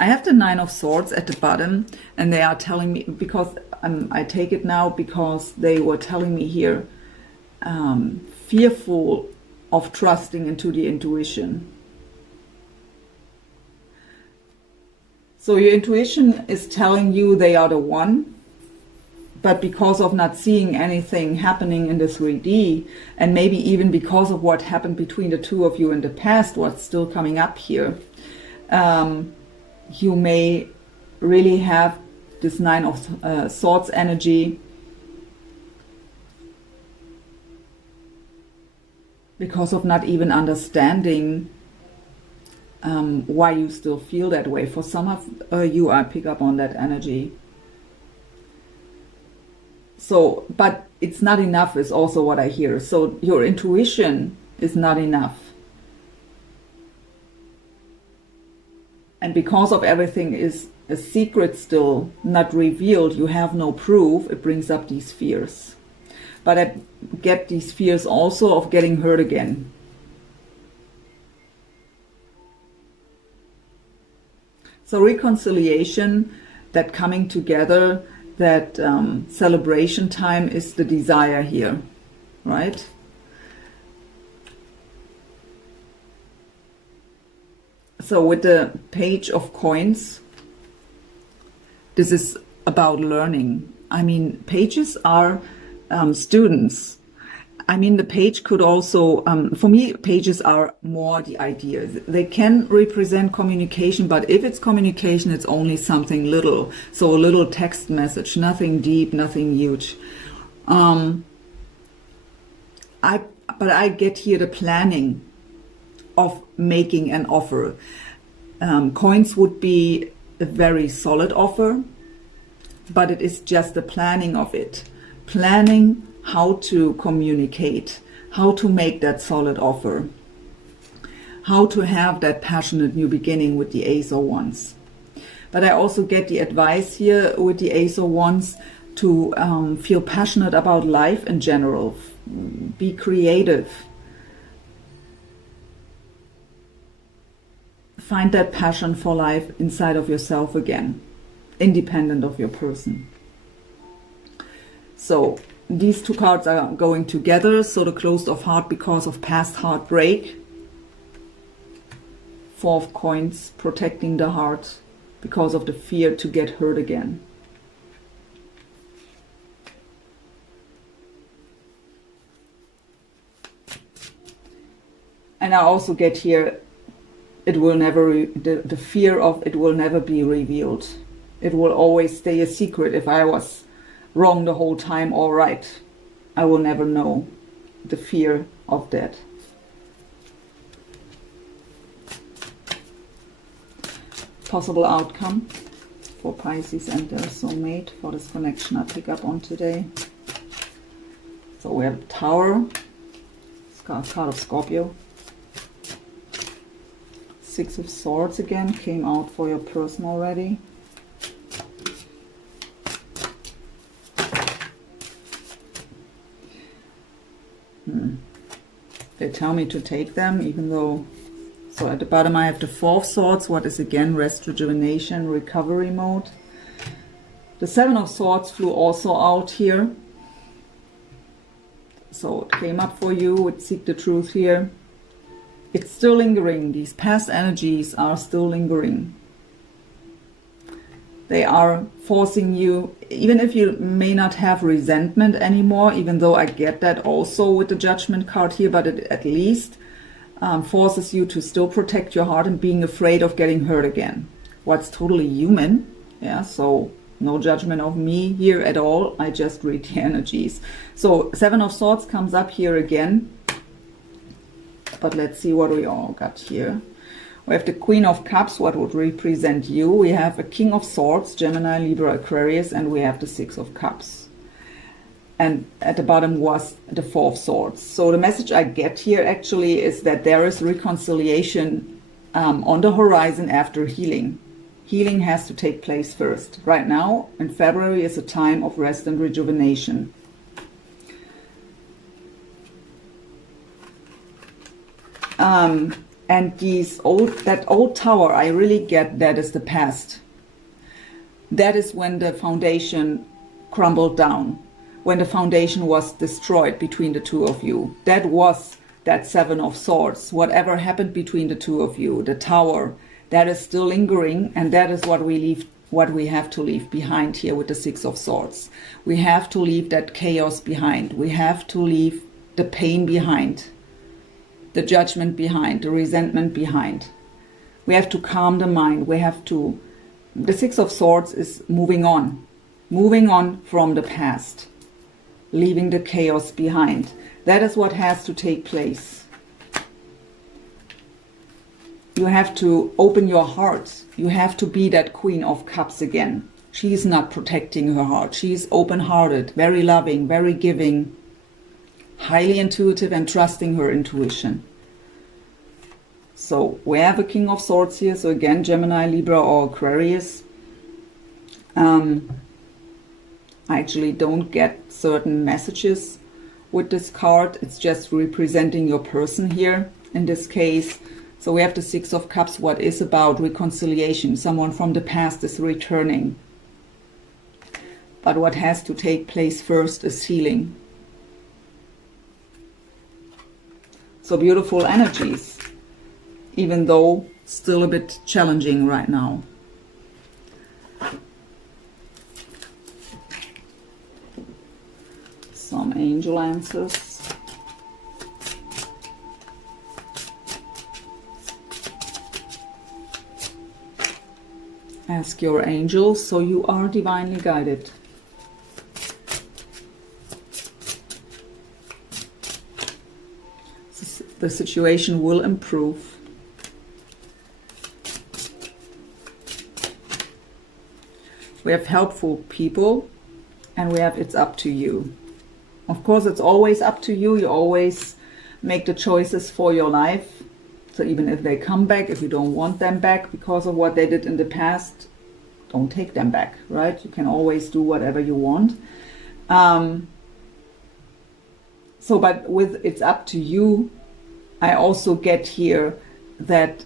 I have the Nine of Swords at the bottom, and they are telling me, because I take it now because they were telling me here, fearful of trusting into the intuition. So your intuition is telling you they are the one, but because of not seeing anything happening in the 3D, and maybe even because of what happened between the two of you in the past, what's still coming up here, you may really have this Nine of Swords energy because of not even understanding why you still feel that way. For some of you, I pick up on that energy. So, but it's not enough is also what I hear. So your intuition is not enough. And because of everything is a secret still not revealed, you have no proof, it brings up these fears. But I get these fears also of getting hurt again. So reconciliation, that coming together, that celebration time is the desire here, right? So with the Page of Coins, this is about learning. I mean, pages are students. I mean, the page could also, for me, pages are more the ideas. They can represent communication, but if it's communication, it's only something little. So a little text message, nothing deep, nothing huge. But I get here the planning of making an offer. Coins would be a very solid offer, but it is just the planning of it. Planning how to communicate, how to make that solid offer, how to have that passionate new beginning with the Ace of Wands. But I also get the advice here with the Ace of Wands to feel passionate about life in general. Be creative. Find that passion for life inside of yourself again, independent of your person. So these two cards are going together. So the closed off heart because of past heartbreak. Four of Coins, protecting the heart because of the fear to get hurt again. And I also get here, it will never, the fear of it will never be revealed. It will always stay a secret. If I was wrong the whole time or right, I will never know. The fear of that. Possible outcome for Pisces and their soulmate for this connection I pick up on today. So we have Tower, card of Scorpio. Six of Swords again came out for your person already. They tell me to take them, even though, so at the bottom I have the Four of Swords, what is again rest, rejuvenation, recovery mode. The Seven of Swords flew also out here. So it came up for you with Seek the Truth here. It's still lingering. These past energies are still lingering. They are forcing you, even if you may not have resentment anymore, even though I get that also with the Judgment card here, but it at least forces you to still protect your heart and being afraid of getting hurt again. What's totally human. Yeah, so no judgment of me here at all. I just read the energies. So Seven of Swords comes up here again. But let's see what we all got here. We have the Queen of Cups, what would represent you. We have a King of Swords, Gemini, Libra, Aquarius, and we have the Six of Cups. And at the bottom was the Four of Swords. So the message I get here actually is that there is reconciliation on the horizon after healing. Healing has to take place first. Right now, in February, is a time of rest and rejuvenation. And that old tower, I really get that is the past. That is when the foundation crumbled down, when the foundation was destroyed between the two of you. That was that Seven of Swords. Whatever happened between the two of you, the tower, that is still lingering, and that is what we have to leave behind here with the Six of Swords. We have to leave that chaos behind. We have to leave the pain behind. The judgment behind, the resentment behind. We have to calm the mind. We have to, the Six of Swords is moving on from the past, leaving the chaos behind. That is what has to take place. You have to open your heart. You have to be that Queen of Cups again. She is not protecting her heart. She is open-hearted, very loving, very giving, highly intuitive and trusting her intuition. So we have a King of Swords here. So again, Gemini, Libra, or Aquarius. I actually don't get certain messages with this card. It's just representing your person here in this case. So we have the Six of Cups, what is about reconciliation. Someone from the past is returning. But what has to take place first is healing. So beautiful energies, even though still a bit challenging right now. Some angel answers. Ask your angels, so you are divinely guided. The situation will improve. We have helpful people, and we have it's up to you. Of course, it's always up to you. You always make the choices for your life. So even if they come back, if you don't want them back because of what they did in the past, don't take them back, right? You can always do whatever you want. But with it's up to you, I also get here that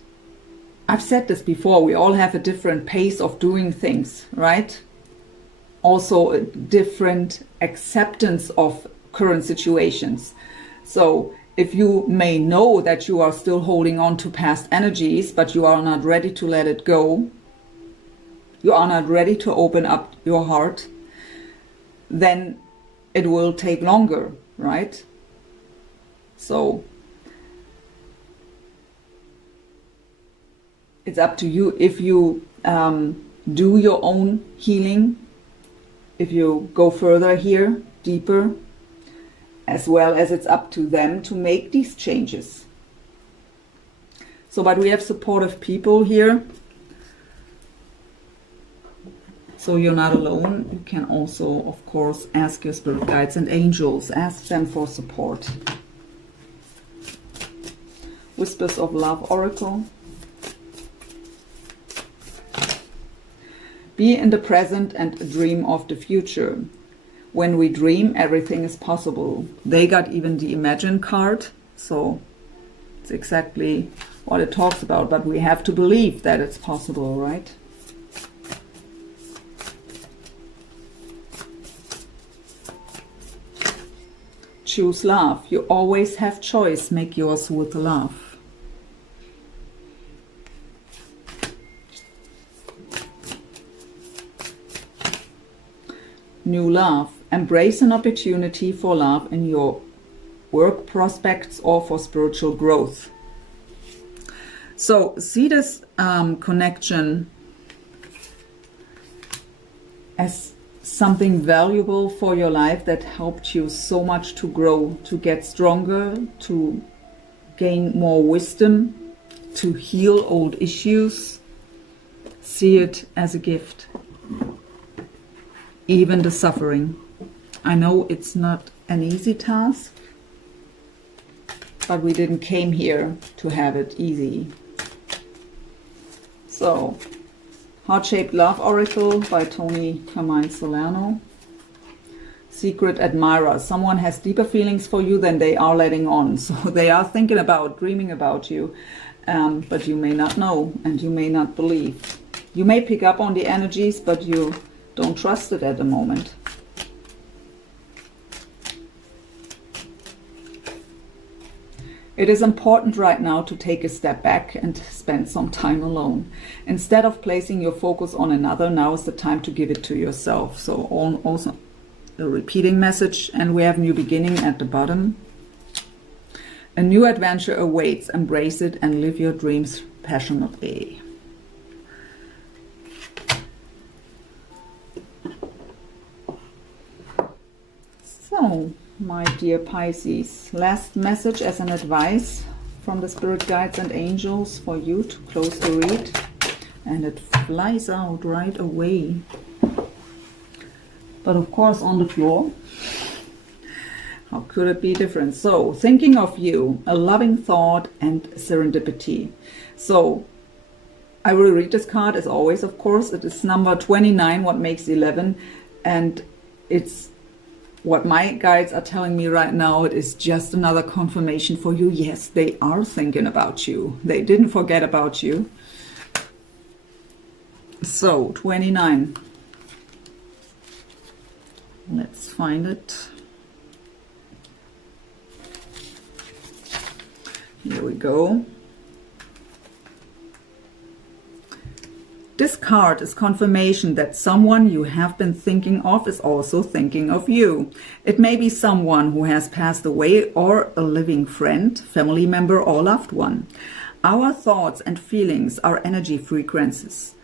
I've said this before, we all have a different pace of doing things, right? Also a different acceptance of current situations. So if you may know that you are still holding on to past energies, but you are not ready to let it go, you are not ready to open up your heart, then it will take longer, right? So it's up to you if you do your own healing, if you go further here, deeper, as well as it's up to them to make these changes. So, but we have supportive people here. So you're not alone. You can also, of course, ask your spirit guides and angels. Ask them for support. Whispers of Love Oracle. Be in the present and dream of the future. When we dream, everything is possible. They got even the Imagine card, so it's exactly what it talks about, but we have to believe that it's possible, right? Choose love. You always have choice. Make yours with love. New love. Embrace an opportunity for love in your work prospects or for spiritual growth. So see this connection as something valuable for your life that helped you so much to grow, to get stronger, to gain more wisdom, to heal old issues. See it as a gift. Even the suffering. I know it's not an easy task, but we didn't came here to have it easy. So, Heart-Shaped Love Oracle by Tony Carmine Salerno. Secret Admirer. Someone has deeper feelings for you than they are letting on. So they are thinking about, dreaming about you, but you may not know and you may not believe. You may pick up on the energies, but you don't trust it at the moment. It is important right now to take a step back and spend some time alone. Instead of placing your focus on another, now is the time to give it to yourself. So also a repeating message, and we have new beginning at the bottom. A new adventure awaits. Embrace it and live your dreams passionately. So, my dear Pisces, last message as an advice from the spirit guides and angels for you to close the read, and it flies out right away, but of course on the floor. How could it be different? So, thinking of you, a loving thought and serendipity. So I will read this card as always, of course. It is number 29, what makes 11, and it's what my guides are telling me right now. It is just another confirmation for you. Yes, they are thinking about you. They didn't forget about you. So, 29. Let's find it. Here we go. This card is confirmation that someone you have been thinking of is also thinking of you. It may be someone who has passed away or a living friend, family member, or loved one. Our thoughts and feelings are energy frequencies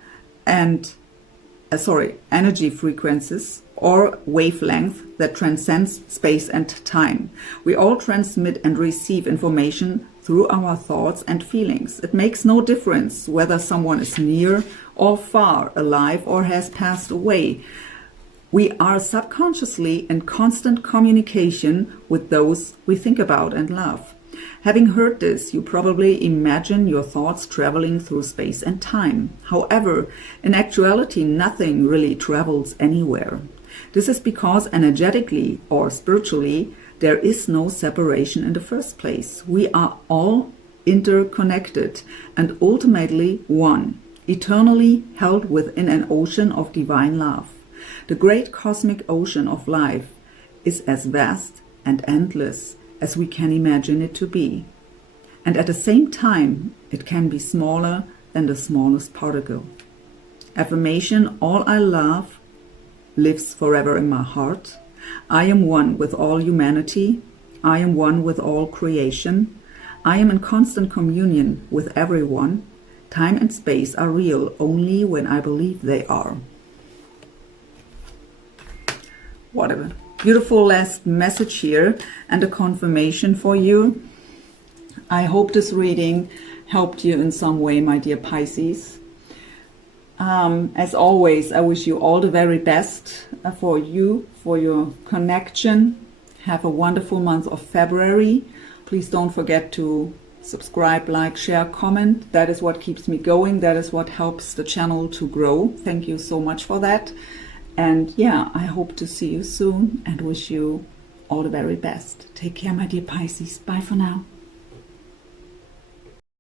or wavelength that transcends space and time. We all transmit and receive information through our thoughts and feelings. It makes no difference whether someone is near or far, alive or has passed away. We are subconsciously in constant communication with those we think about and love. Having heard this, you probably imagine your thoughts traveling through space and time. However, in actuality, nothing really travels anywhere. This is because energetically or spiritually, there is no separation in the first place. We are all interconnected and ultimately one, eternally held within an ocean of divine love. The great cosmic ocean of life is as vast and endless as we can imagine it to be. And at the same time, it can be smaller than the smallest particle. Affirmation: all I love lives forever in my heart. I am one with all humanity. I am one with all creation. I am in constant communion with everyone. Time and space are real only when I believe they are. What a beautiful last message here, and a confirmation for you. I hope this reading helped you in some way, my dear Pisces. As always, I wish you all the very best for you, for your connection. Have a wonderful month of February. Please don't forget to subscribe, like, share, comment. That is what keeps me going. That is what helps the channel to grow. Thank you so much for that. And yeah, I hope to see you soon and wish you all the very best. Take care, my dear Pisces. Bye for now.